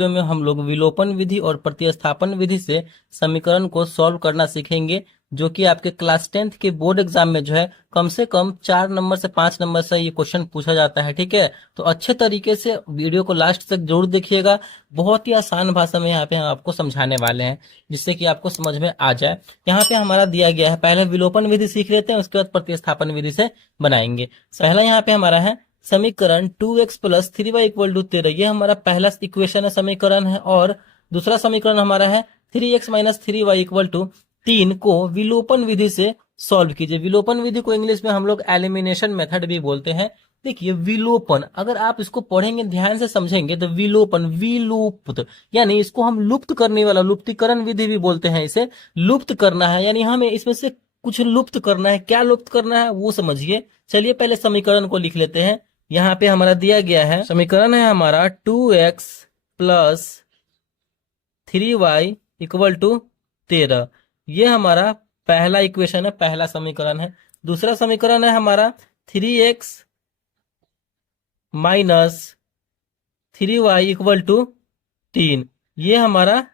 Video में हम लोग विलोपन विधि और प्रतिस्थापन विधि से समीकरण को सॉल्व करना सीखेंगे, जो कि आपके क्लास 10th के बोर्ड एग्जाम में जो है कम से कम 4 नंबर से 5 नंबर से ये क्वेश्चन पूछा जाता है। ठीक है, तो अच्छे तरीके से वीडियो को लास्ट तक जरूर देखिएगा। बहुत ही आसान भाषा में यहाँ पे हम आपको समझाने वाले हैं, जिससे कि आपको समझ में आ जाए। यहाँ पे हमारा दिया गया है, पहले विलोपन विधि सीख लेते हैं, उसके बाद प्रतिस्थापन विधि से बनाएंगे। पहला यहाँ पे हमारा है समीकरण 2x plus 3y equal to 13। ये हमारा पहला इक्वेशन है, समीकरण है। और दूसरा समीकरण हमारा है 3x minus 3y equal to 3 को विलोपन विधि से सॉल्व कीजिए। विलोपन विधि को इंग्लिश में हम लोग एलिमिनेशन मेथड भी बोलते हैं। देखिए विलोपन, अगर आप इसको पढ़ेंगे ध्यान से समझेंगे तो विलोपन, विलुप्त, यानी इसको हम लुप्त करने वाला, लुप्तीकरण विधि भी बोलते हैं। इसे लुप्त करना है, यानी हमें इसमें से कुछ लुप्त करना है। क्या लुप्त करना है वो समझिए। चलिए पहले समीकरण को लिख लेते हैं। यहाँ पे हमारा दिया गया है, समीकरण है हमारा 2x plus 3y equal to 13। ये हमारा पहला इक्वेशन है, पहला समीकरण है। दूसरा समीकरण है हमारा 3x minus 3y equal to 3। ये हमारा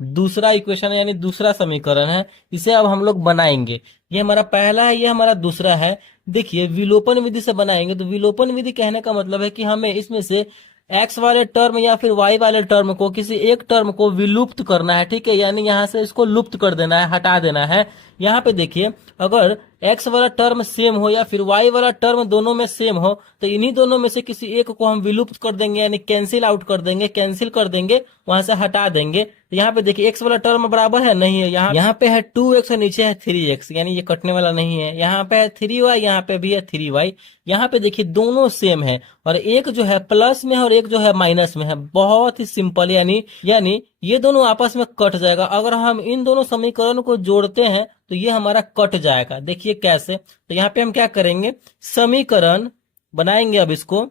दूसरा इक्वेशन है, यानी दूसरा समीकरण है। इसे अब हम लोग बनाएंगे। ये हमारा पहला है, ये हमारा दूसरा है। देखिए विलोपन विधि से बनाएंगे तो विलोपन विधि कहने का मतलब है कि हमें इसमें से x वाले टर्म या फिर y वाले टर्म को, किसी एक टर्म को विलुप्त करना है। ठीक है, यानी यहाँ से इसको लुप्त कर देना है, हटा देना है। यहाँ पे देखिए, अगर x वाला टर्म सेम हो या फिर y वाला टर्म दोनों में सेम हो तो इन्हीं दोनों में से किसी एक को हम विलुप्त कर देंगे, यानी कैंसिल आउट कर देंगे, कैंसिल कर देंगे, वहां से हटा देंगे। तो यहाँ पे देखिए x वाला टर्म बराबर है, नहीं है। यहाँ पे है 2x और नीचे है 3x, यानी ये कटने वाला नहीं है। यहाँ पे है 3y, यहाँ पे भी है 3y। यहाँ पे देखिए दोनों सेम है, और एक जो है प्लस में है और एक जो है माइनस में है। बहुत ही सिंपल, यानी ये दोनों आपस में कट जाएगा। अगर हम इन दोनों समीकरण को जोड़ते हैं तो ये हमारा कट जाएगा। देखिए कैसे, तो यहाँ पे हम क्या करेंगे, समीकरण बनाएंगे। अब इसको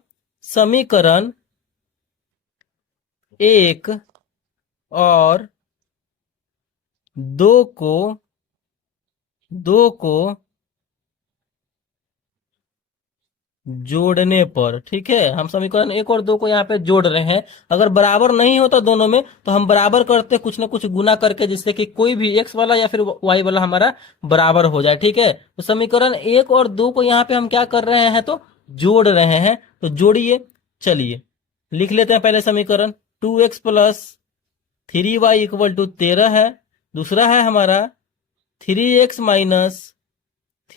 समीकरण 1 और 2 को जोड़ने पर, ठीक है, हम समीकरण 1 और 2 को यहाँ पे जोड़ रहे हैं। अगर बराबर नहीं होता दोनों में तो हम बराबर करते कुछ ना कुछ गुना करके, जिससे कि कोई भी x वाला या फिर y वाला हमारा बराबर हो जाए। ठीक है, तो समीकरण 1 और 2 को यहाँ पे हम क्या कर रहे हैं, तो जोड़ रहे हैं। तो जोड़िए, चलिए लिख लेते हैं पहले समीकरण। 2x plus 3y equal to 13 है। दूसरा है हमारा 3x minus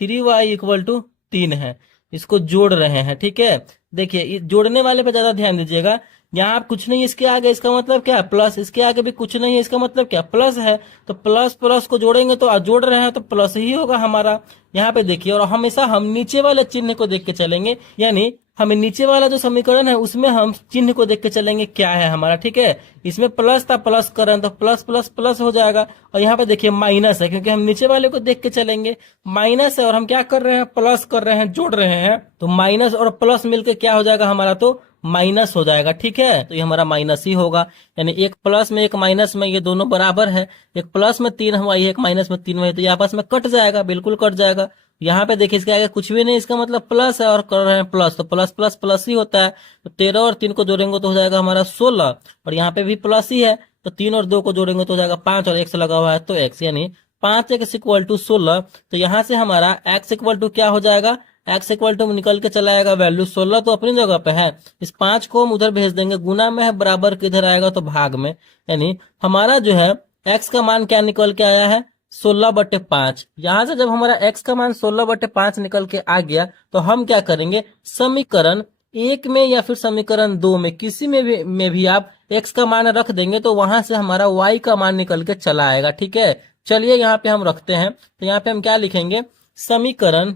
3y equal to 3 है। इसको जोड़ रहे हैं। ठीक है, देखिए जोड़ने वाले पे ज्यादा ध्यान दीजिएगा। यहाँ आप कुछ नहीं, इसके आगे इसका मतलब क्या है, प्लस। इसके आगे भी कुछ नहीं है, इसका मतलब क्या, प्लस है। तो प्लस प्लस को जोड़ेंगे तो जोड़ रहे हैं तो प्लस ही होगा हमारा। यहाँ पे देखिए, और हमेशा हम नीचे वाले चिन्ह को देख के चलेंगे, यानी हमें नीचे वाला जो समीकरण है उसमें हम चिन्ह को देख के चलेंगे क्या है हमारा। ठीक है, इसमें प्लस था, प्लस कर रहे हैं तो प्लस प्लस प्लस हो जाएगा। और यहाँ पे देखिए माइनस है, क्योंकि हम नीचे वाले को देख के चलेंगे। माइनस है और हम क्या कर रहे हैं, प्लस कर रहे हैं, जोड़ रहे हैं। तो माइनस और प्लस मिलके क्या हो जाएगा हमारा, तो माइनस हो जाएगा। ठीक है, तो ये हमारा माइनस ही होगा, यानी एक प्लस में एक माइनस में ये दोनों बराबर है। एक प्लस में 3 हुआ, एक माइनस में 3 हुआ, तो ये आपस में कट जाएगा, बिल्कुल कट जाएगा। यहाँ पे देखिए इसके आगे कुछ भी नहीं, इसका मतलब प्लस है और कर रहे हैं प्लस, तो प्लस प्लस प्लस ही होता है। तो 13 और 3 को जोड़ेंगे तो हो जाएगा हमारा 16, और यहाँ पे भी प्लस ही है। तो 3 और 2 को जोड़ेंगे तो हो जाएगा 5, और x लगा हुआ है तो x, यानी 5x इक्वल टू 16। तो यहाँ से हमारा x इक्वल टू क्या हो जाएगा, x इक्वल टू निकल के चला आएगा वैल्यू 16, तो अपनी जगह पे है। इस 5 को हम उधर भेज देंगे, गुना में है, बराबर किधर आएगा, तो भाग में। यानी हमारा जो है x का मान क्या निकल के आया है, 16/5। यहां से जब हमारा x का मान 16/5 निकल के आ गया तो हम क्या करेंगे, समीकरण 1 में या फिर समीकरण 2 में, किसी में भी आप x का मान रख देंगे तो वहां से हमारा y का मान निकल के चला आएगा। ठीक है, चलिए यहाँ पे हम रखते हैं। तो यहाँ पे हम क्या लिखेंगे, समीकरण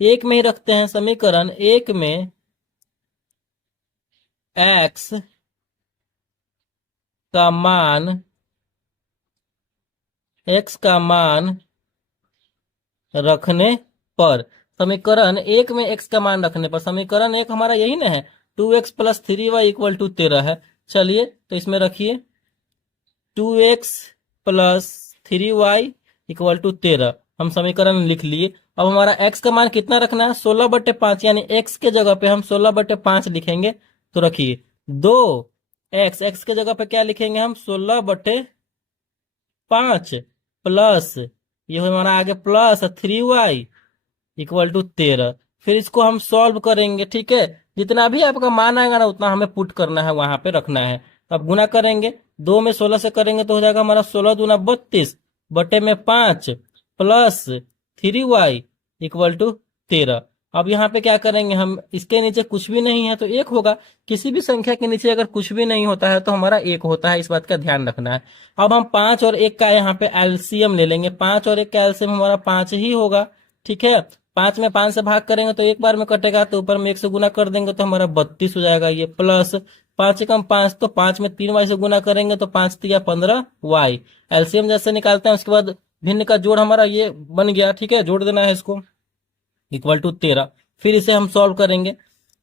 1 में ही रखते हैं। समीकरण 1 में x का मान रखने पर, समीकरण 1 में x का मान रखने पर, समीकरण 1 हमारा यही ना है, 2x plus 3y equal to 13 है। चलिए तो इसमें रखिए 2x plus 3y equal to 13, हम समीकरण लिख लिए। अब हमारा x का मान कितना रखना है, 16/5, यानी x के जगह पे हम 16/5 लिखेंगे। तो रखिए 2x, एक्स के जगह पे क्या लिखेंगे हम 16/5 प्लस ये हमारा आगे प्लस 3y इक्वल टू 13। फिर इसको हम सॉल्व करेंगे, ठीक है। जितना भी आपका मान आएगा ना उतना हमें पुट करना है, वहां पे रखना है। अब गुना करेंगे, 2 में 16 से करेंगे तो हो जाएगा हमारा 16 दूना 32 बटे में 5 प्लस 3y इक्वल टू 13। अब यहाँ पे क्या करेंगे हम, इसके नीचे कुछ भी नहीं है तो एक होगा। किसी भी संख्या के नीचे अगर कुछ भी नहीं होता है तो हमारा एक होता है, इस बात का ध्यान रखना है। अब हम 5 और 1 का यहाँ पे एलसीएम ले लेंगे। 5 और 1 का एलसीएम हमारा 5 ही होगा, ठीक है। 5 में 5 से भाग करेंगे तो एक बार में कटेगा, तो ऊपर में 1 से गुना कर देंगे तो हमारा 32 हो जाएगा। ये प्लस 5 कम 5 तो 5 में 3y से गुना करेंगे तो 5 तिया 15y। एलसीएम जैसे निकालते हैं उसके बाद भिन्न का जोड़ हमारा ये बन गया, ठीक है। जोड़ देना है इसको, इक्वल टू 13। फिर इसे हम सॉल्व करेंगे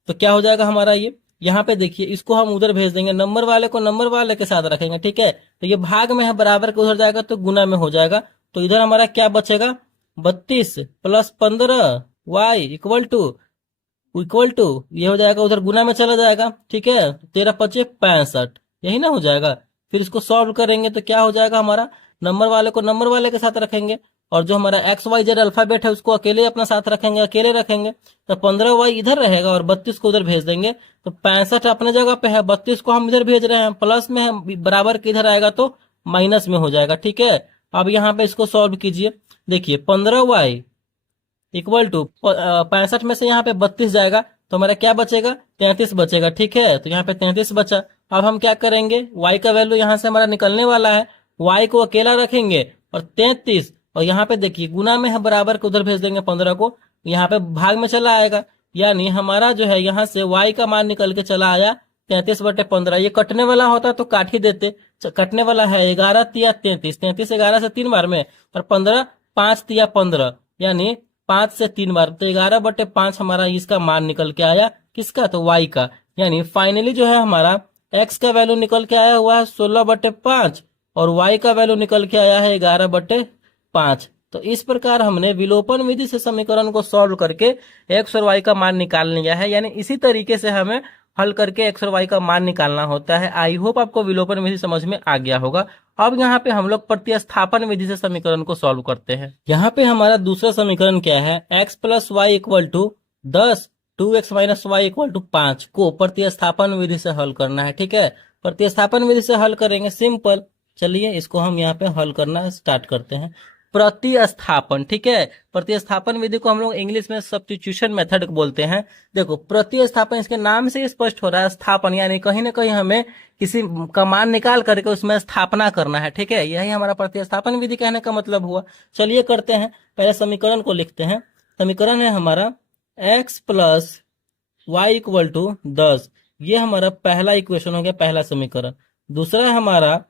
तो क्या हो जाएगा हमारा ये, यहाँ पे देखिए इसको हम उधर भेज देंगे, नंबर वाले को नंबर वाले के साथ रखेंगे, ठीक है। तो ये भाग में है, बराबर के उधर जाएगा तो गुना में हो जाएगा। तो इधर हमारा क्या बचेगा 32 प्लस 15y इक्वल टू ये हो जाएगा, उधर गुना में चला जाएगा, ठीक है। 13 पचे 65, यही ना हो जाएगा। फिर इसको सॉल्व करेंगे तो क्या हो जाएगा हमारा, नंबर वाले को नंबर वाले के साथ रखेंगे और जो हमारा XYZ अल्फाबेट है उसको अकेले अपना साथ रखेंगे, अकेले रखेंगे। तो 15y इधर रहेगा और 32 को उधर भेज देंगे। तो 65 अपने जगह पे है, 32 को हम इधर भेज रहे हैं, प्लस में है, बराबर के इधर आएगा तो माइनस में हो जाएगा, ठीक है। अब यहाँ पे इसको सॉल्व कीजिए, देखिए 15y इक्वल टू 65 में से यहाँ पे 32 जाएगा तो हमारा क्या बचेगा 33 बचेगा, ठीक है। तो यहाँ पे 33 बचा। अब हम क्या करेंगे, y का वैल्यू यहाँ से हमारा निकलने वाला है, y को अकेला रखेंगे और 33, और यहाँ पे देखिए गुना में है, बराबर को उधर भेज देंगे 15 को, यहाँ पे भाग में चला आएगा। यानी हमारा जो है यहाँ से y का मान निकल के चला आया 33/15। ये कटने वाला होता तो काट ही देते, कटने वाला है 11 तिया 33, 33 11 से 3 बार में, और 15 5 तिया 15, यानी 5 से 3 बार, तो 11/5 हमारा इसका मान निकल के आया, किसका, तो y का। यानी फाइनली जो है हमारा x का वैल्यू निकल के आया हुआ है 16/5 और y का वैल्यू निकल के आया है 11/5। तो इस प्रकार हमने विलोपन विधि से समीकरण को सॉल्व करके x और y का मान निकाल लिया है। यानी इसी तरीके से हमें हल करके x और y का मान निकालना होता है। आई होप आपको विलोपन विधि समझ में आ गया होगा। अब यहाँ पे हम लोग प्रतिस्थापन विधि से समीकरण को सॉल्व करते हैं। यहाँ पे हमारा दूसरा समीकरण क्या है, x plus y equal to 10 2x minus y equal to 5 को प्रतिस्थापन विधि से हल करना है, ठीक है। प्रतिस्थापन विधि से हल करेंगे, सिंपल। चलिए इसको हम यहाँ पे हल करना स्टार्ट करते हैं। प्रतिस्थापन, ठीक है। प्रतिस्थापन विधि को हम लोग इंग्लिश में सब्स्टिट्यूशन मेथड बोलते हैं। देखो प्रतिस्थापन इसके नाम से स्पष्ट हो रहा है, स्थापन यानी कहीं ना कहीं हमें किसी का मान निकाल करके उसमें स्थापना करना है, ठीक है। यही हमारा प्रतिस्थापन विधि कहने का मतलब हुआ। चलिए करते हैं, पहले समीकरण को लिखते हैं। समीकरण है हमारा x plus y equal to 10, ये हमारा पहला इक्वेशन हो गया, पहला समीकरण। दूसरा है हमारा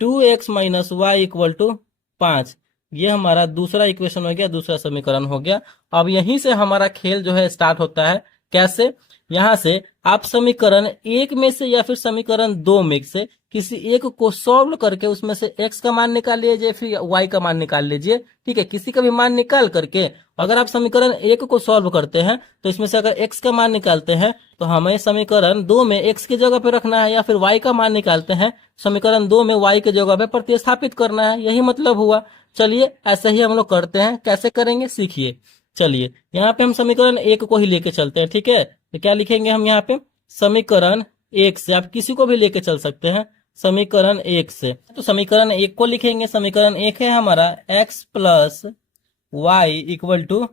2x minus y equal to 5, ये हमारा दूसरा इक्वेशन हो गया, दूसरा समीकरण हो गया। अब यहीं से हमारा खेल जो है स्टार्ट होता है। कैसे, यहां से आप समीकरण 1 में से या फिर समीकरण 2 में से किसी एक को सॉल्व करके उसमें से x का मान निकाल लीजिए, फिर y का मान निकाल लीजिए, ठीक है। किसी का भी मान निकाल करके अगर आप समीकरण 1 को सॉल्व करते हैं तो इसमें से अगर x का मान निकालते हैं तो हमें समीकरण 2 में x की जगह पे रखना है, या फिर y का मान निकालते हैं समीकरण 2 में y की जगह पे प्रतिस्थापित करना है, यही मतलब हुआ। चलिए ऐसे ही हम लोग करते हैं, कैसे करेंगे सीखिए। चलिए यहाँ पे हम समीकरण 1 को ही लेके चलते हैं, ठीक है। तो क्या लिखेंगे हम यहाँ पे, समीकरण 1 से, आप किसी को भी लेके चल सकते हैं समीकरण 1 से। तो समीकरण 1 को लिखेंगे, समीकरण 1 है हमारा x plus y equal to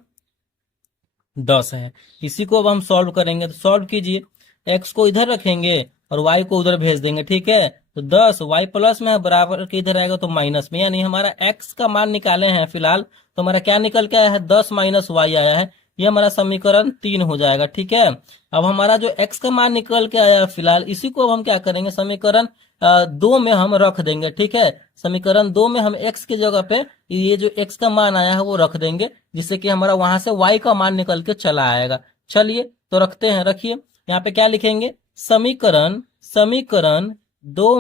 10 है। इसी को अब हम सॉल्व करेंगे, तो सॉल्व कीजिए। x को इधर रखेंगे और y को उधर भेज देंगे, ठीक है। तो 10 y प्लस में है, बराबर के इधर आएगा तो माइनस में, यानी हमारा x का मान निकाले हैं फिलहाल, तो हमारा क्या निकल के आया है 10 माइनस वाई आया है। ये हमारा समीकरण 3 हो जाएगा, ठीक है। अब हमारा जो x का मान निकल के आया है फिलहाल, इसी को अब हम क्या करेंगे समीकरण 2 में हम रख देंगे, ठीक है। समीकरण 2 में हम x की जगह पे ये जो x का मान आया है वो रख देंगे, जिससे कि हमारा वहां से y का मान निकल के चला आएगा। चलिए तो रखते हैं, रखिए। यहाँ पे क्या लिखेंगे, समीकरण समीकरण 2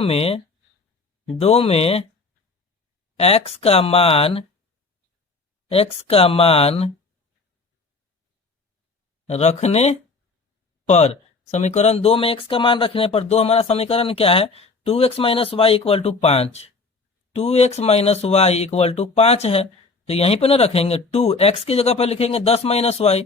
में x का मान रखने पर समीकरण 2 में x का मान रखने पर दो हमारा समीकरण क्या है, 2x minus y equal to 5। 2x minus y equal to 5 है, तो यहीं पे ना रखेंगे, 2x की जगह पर लिखेंगे 10 minus y,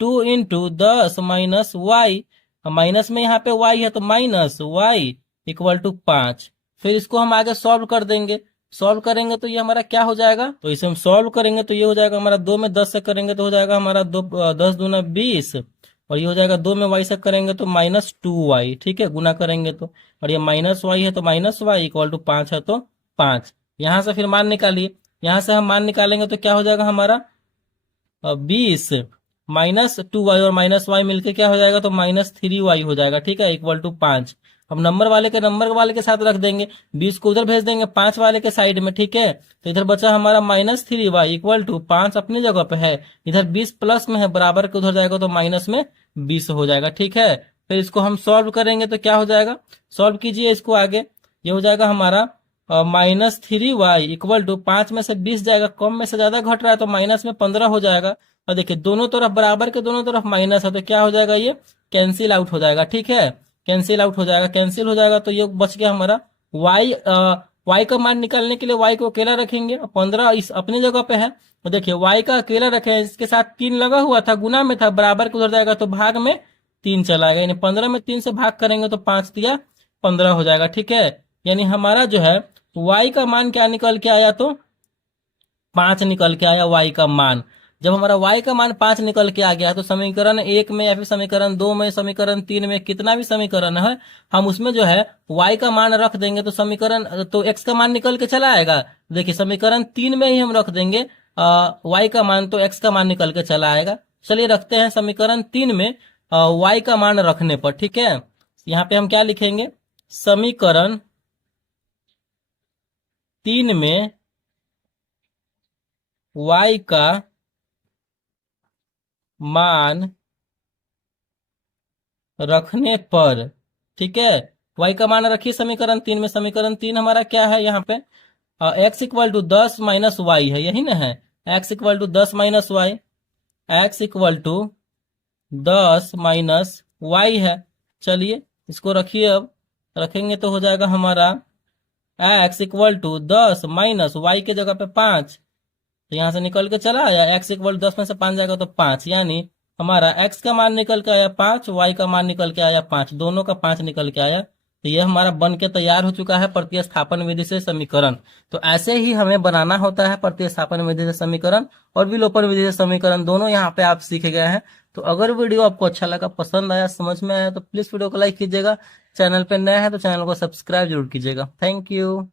2 into 10 minus y, minus में यहाँ पे y है तो माइनस वाई इक्वल टू 5। फिर इसको हम आगे सॉल्व कर देंगे, सॉल्व करेंगे तो ये हमारा क्या हो जाएगा, तो इसे हम सॉल्व करेंगे तो ये हो जाएगा हमारा 2 में 10 से करेंगे तो हो जाएगा हमारा 10 दूना 20, और ये हो जाएगा 2 में y से करेंगे तो -2y, ठीक है, गुना करेंगे तो, और ये माइनस y है तो माइनस वाई इक्वल टू 5 है तो 5। यहां से फिर मान निकालिए, यहां से हम मान निकालेंगे तो क्या हो जाएगा हमारा 20 -2y और माइनस वाई मिलके क्या हो जाएगा, तो -3y हो जाएगा, ठीक है, इक्वल टू 5। अब नंबर वाले के साथ रख देंगे, 20 को उधर भेज देंगे 5 वाले के साइड में, ठीक है, तो इधर बचा हमारा -3y इक्वल टू 5 अपनी जगह पे है, इधर 20 प्लस में है, बराबर के उधर जाएगा तो माइनस में 20 हो जाएगा, ठीक है। फिर इसको हम सॉल्व करेंगे तो क्या हो जाएगा, सॉल्व कीजिए इसको आगे, ये हो जाएगा हमारा -3y इक्वल टू 5 में से 20 जाएगा, कम में से ज्यादा घट रहा है तो माइनस में 15 हो जाएगा, और देखिए दोनों तरफ बराबर के दोनों तरफ माइनस है तो क्या हो जाएगा, ये कैंसिल आउट हो जाएगा, ठीक है, कैंसिल आउट हो जाएगा, कैंसिल हो जाएगा तो ये बच गया हमारा y का मान निकालने के लिए y को अकेला रखेंगे, 15 इस अपनी जगह पे है, तो देखिए y का अकेला रखे, इसके साथ 3 लगा हुआ था, गुना में था, बराबर के उधर जाएगा तो भाग में 3 चला गया, यानी 15 में 3 से भाग करेंगे तो 5 दिया 15 हो जाएगा, ठीक है। यानी हमारा जो है y का मान क्या निकल के आया, तो 5 निकल के आया y का मान। जब हमारा y का मान 5 निकल के आ गया तो समीकरण 1 में या फिर समीकरण 2 में, समीकरण 3 में, कितना भी समीकरण है हम उसमें जो है y का मान रख देंगे तो समीकरण तो x का मान निकल के चला आएगा। देखिए समीकरण 3 में ही हम रख देंगे y का मान, तो x का मान निकल के चला आएगा। चलिए रखते हैं समीकरण 3 में y का मान रखने पर, ठीक है। यहाँ पे हम क्या लिखेंगे, समीकरण 3 में y का मान रखने पर, ठीक है, y का मान रखिए समीकरण 3 में, समीकरण 3 हमारा क्या है, यहाँ पे x equal to 10 minus y है, यही ना है, x equal to 10 minus y, x equal to 10 minus y है। चलिए इसको रखिए, अब रखेंगे तो हो जाएगा हमारा x equal to 10 minus y के जगह पे 5, तो यहां से निकल के चला आया, x इक्वल 10 में से 5 जाएगा तो 5, यानी हमारा x का मान निकल के आया 5, y का मान निकल के आया 5, दोनों का 5 निकल के आया, तो ये हमारा बन के तैयार हो चुका है प्रतिस्थापन विधि से समीकरण। तो ऐसे ही हमें बनाना होता है प्रतिस्थापन विधि से समीकरण और विलोपन विधि से समीकरण, दोनों यहाँ पे आप सीख गए हैं। तो अगर वीडियो आपको अच्छा लगा, पसंद आया, समझ में आया तो प्लीज वीडियो को लाइक कीजिएगा, चैनल पे नया है तो चैनल को सब्सक्राइब जरूर कीजिएगा। Thank you.